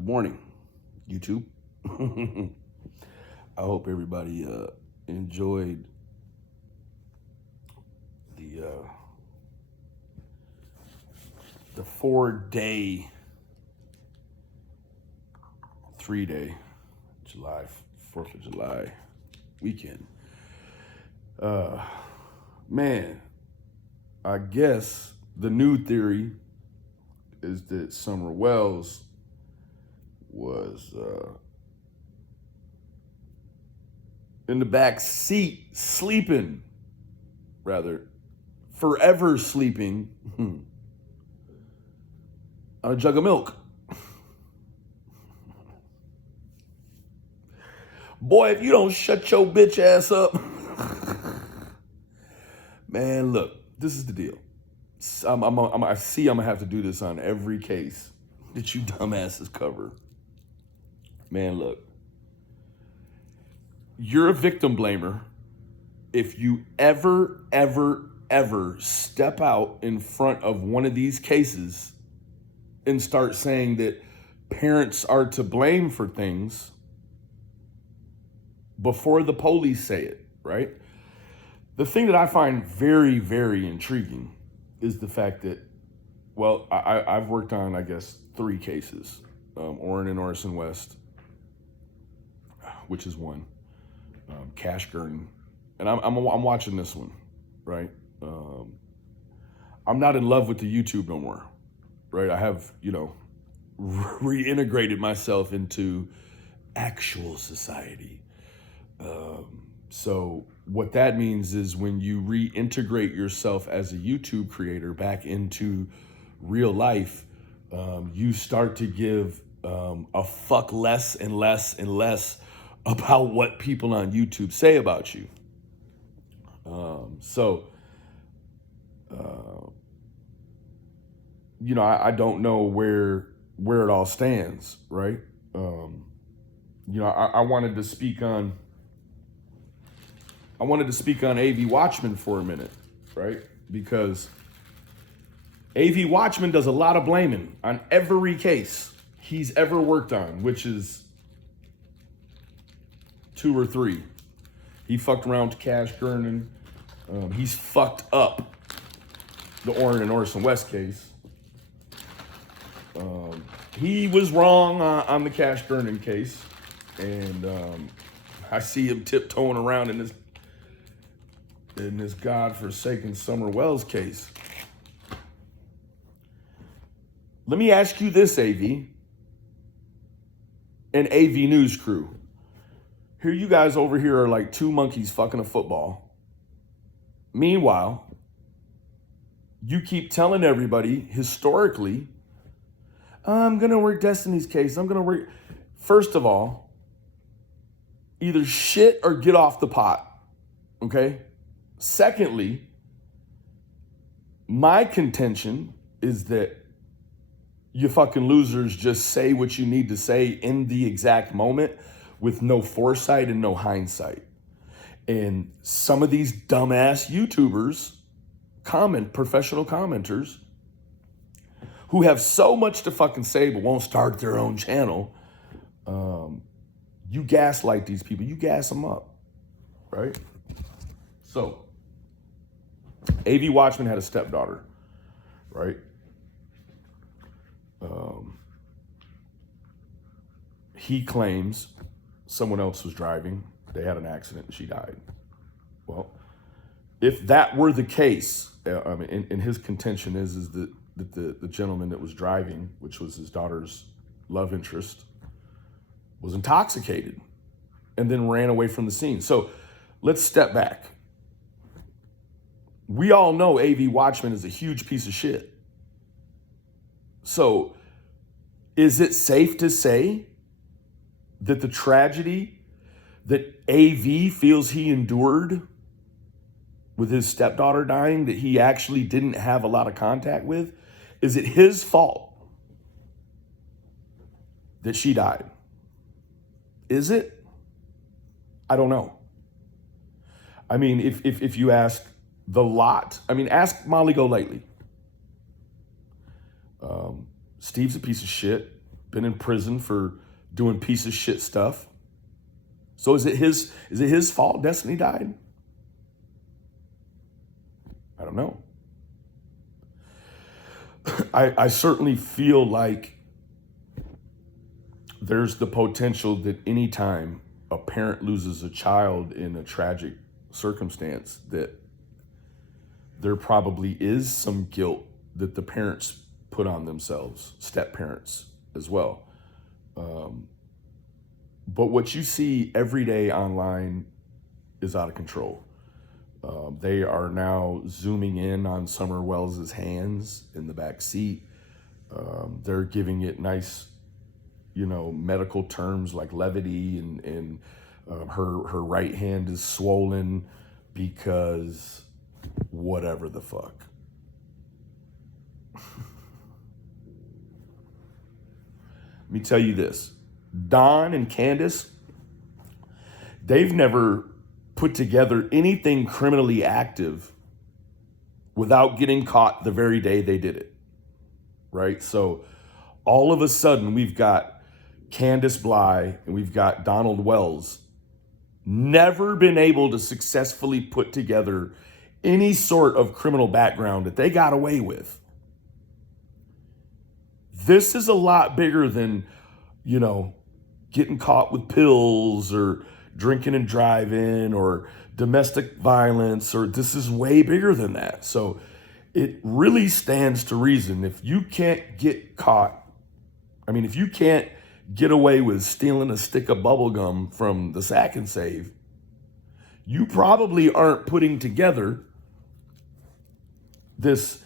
Good morning, YouTube. I hope everybody enjoyed the 4-day, 3-day July 4th of July weekend. Man, I guess the new theory is that Summer Wells was in the back seat sleeping, forever sleeping on a jug of milk. Boy, if you don't shut your bitch ass up. Man, look, this is the deal. I see I'm gonna have to do this on every case that you dumbasses cover. Man, look, you're a victim blamer if you ever step out in front of one of these cases and start saying that parents are to blame for things before the police say it, right? The thing that I find very, very intriguing is the fact that, well, I've worked on, I guess, 3 cases, ORRIN and ORSON West, which is one, Cash GERNON, and I'm watching this one, right? I'm not in love with the YouTube no more, right? I have, reintegrated myself into actual society. So what that means is when you reintegrate yourself as a YouTube creator back into real life, you start to give a fuck less and less and less about what people on YouTube say about you. I don't know where it all stands, right? I wanted to speak on AV Watchman for a minute, right? Because AV Watchman does a lot of blaming on every case he's ever worked on, which is 2 or 3. He fucked around with Cash GERNON. He's fucked up the ORRIN and ORSON West case. He was wrong on the Cash GERNON case, and I see him tiptoeing around in this godforsaken Summer Wells case. Let me ask you this, AV and AV News crew. Here you guys over here are like 2 monkeys fucking a football. Meanwhile, you keep telling everybody historically, I'm gonna work Destiny's case. First of all, either shit or get off the pot, okay? Secondly, my contention is that you fucking losers just say what you need to say in the exact moment with no foresight and no hindsight. And some of these dumbass YouTubers, professional commenters, who have so much to fucking say but won't start their own channel, you gaslight these people. You gas them up, right? So, AV Watchman had a stepdaughter, right? He claims someone else was driving. They had an accident and she died. Well, if that were the case, and his contention is that the gentleman that was driving, which was his daughter's love interest, was intoxicated and then ran away from the scene. So let's step back. We all know AV Watchman is a huge piece of shit. So is it safe to say that the tragedy that AV feels he endured with his stepdaughter dying, that he actually didn't have a lot of contact with, is it his fault that she died? Is it? I don't know. I mean, if you ask the lot, ask Molly Golightly. Steve's a piece of shit. been in prison for doing piece of shit stuff. So is it his fault Destiny died? I don't know. I certainly feel like there's the potential that anytime a parent loses a child in a tragic circumstance, that there probably is some guilt that the parents put on themselves, step parents as well. But what you see every day online is out of control. They are now zooming in on Summer Wells's hands in the back seat. They're giving it nice, medical terms like levity, and her right hand is swollen because whatever the fuck. Let me tell you this. Don and Candace, they've never put together anything criminally active without getting caught the very day they did it, right? So all of a sudden we've got Candace Bly and we've got Donald Wells never been able to successfully put together any sort of criminal background that they got away with. This is a lot bigger than, getting caught with pills or drinking and driving or domestic violence, or this is way bigger than that. So it really stands to reason, if you can't get caught, if you can't get away with stealing a stick of bubble gum from the Sack and Save, you probably aren't putting together this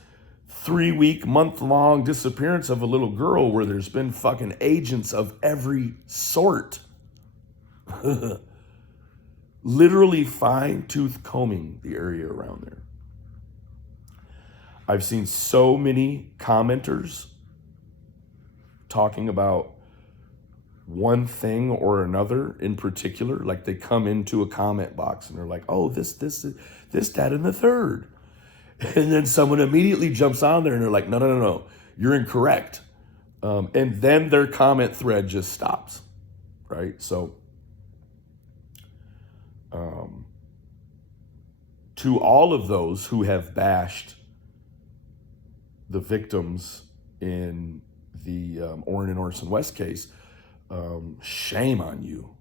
3-week, month-long disappearance of a little girl where there's been fucking agents of every sort literally fine-tooth combing the area around there. I've seen so many commenters talking about one thing or another in particular. Like they come into a comment box and they're like, oh, this, that, and the third. And then someone immediately jumps on there and they're like, no, you're incorrect. And then their comment thread just stops, right? So to all of those who have bashed the victims in the ORRIN and Orson West case, shame on you,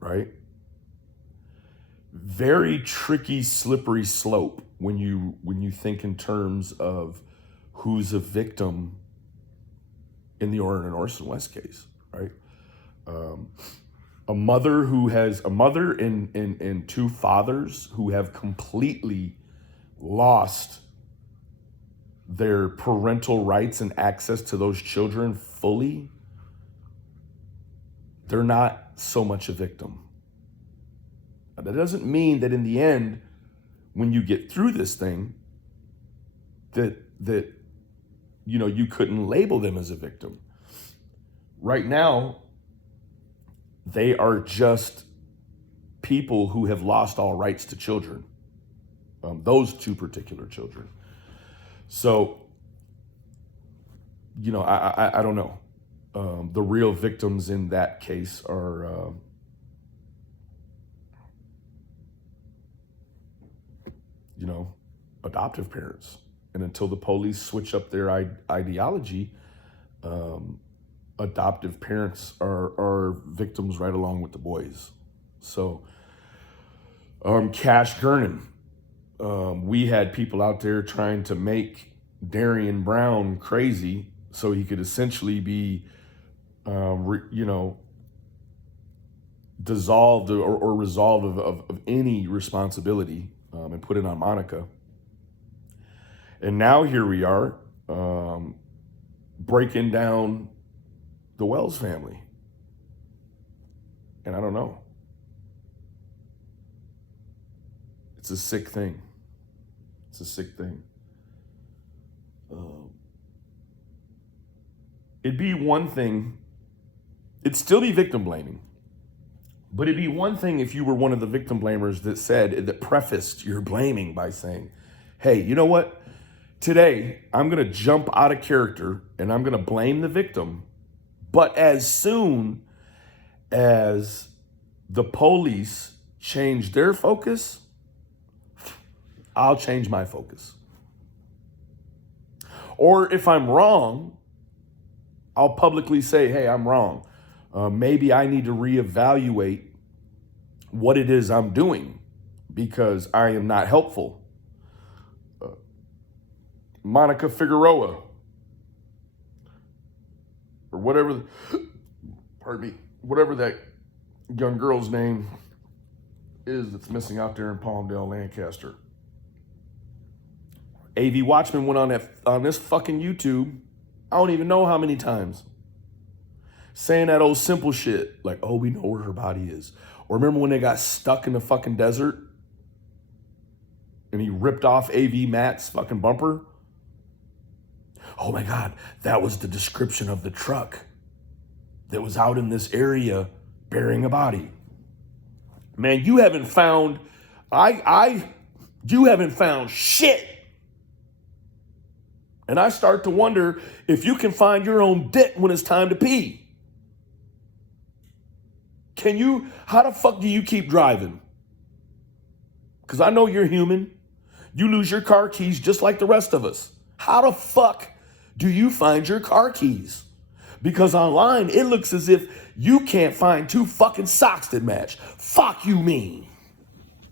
right? Very tricky, slippery slope when you think in terms of who's a victim in the ORRIN and Orson West case, right? A mother and two fathers who have completely lost their parental rights and access to those children fully, they're not so much a victim. That doesn't mean that in the end, when you get through this thing, that you couldn't label them as a victim. Right now, they are just people who have lost all rights to children. Those two particular children. So, I don't know. The real victims in that case are adoptive parents. And until the police switch up their ideology, adoptive parents are victims right along with the boys. So, Cash GERNON. We had people out there trying to make Darian Brown crazy so he could essentially be, dissolved or resolved of any responsibility and put it on Monica. And now here we are breaking down the Wells family. And I don't know. It's a sick thing. It's a sick thing. It'd be one thing, it'd still be victim blaming, but it'd be one thing if you were one of the victim blamers that prefaced your blaming by saying, hey, you know what? Today, I'm going to jump out of character and I'm going to blame the victim But as soon as the police change their focus, I'll change my focus. Or if I'm wrong, I'll publicly say, hey, I'm wrong. Maybe I need to reevaluate what it is I'm doing because I am not helpful. Monica Figueroa, or whatever, pardon me, whatever that young girl's name is that's missing out there in Palmdale, Lancaster. AV Watchman went on this fucking YouTube, I don't even know how many times, saying that old simple shit, like, oh, we know where her body is. Or remember when they got stuck in the fucking desert and he ripped off AV Matt's fucking bumper? Oh my God, that was the description of the truck that was out in this area burying a body. Man, you haven't found, you haven't found shit. And I start to wonder if you can find your own dick when it's time to pee. How the fuck do you keep driving? Because I know you're human. You lose your car keys just like the rest of us. How the fuck do you find your car keys? Because online, it looks as if you can't find two fucking socks that match. Fuck you mean.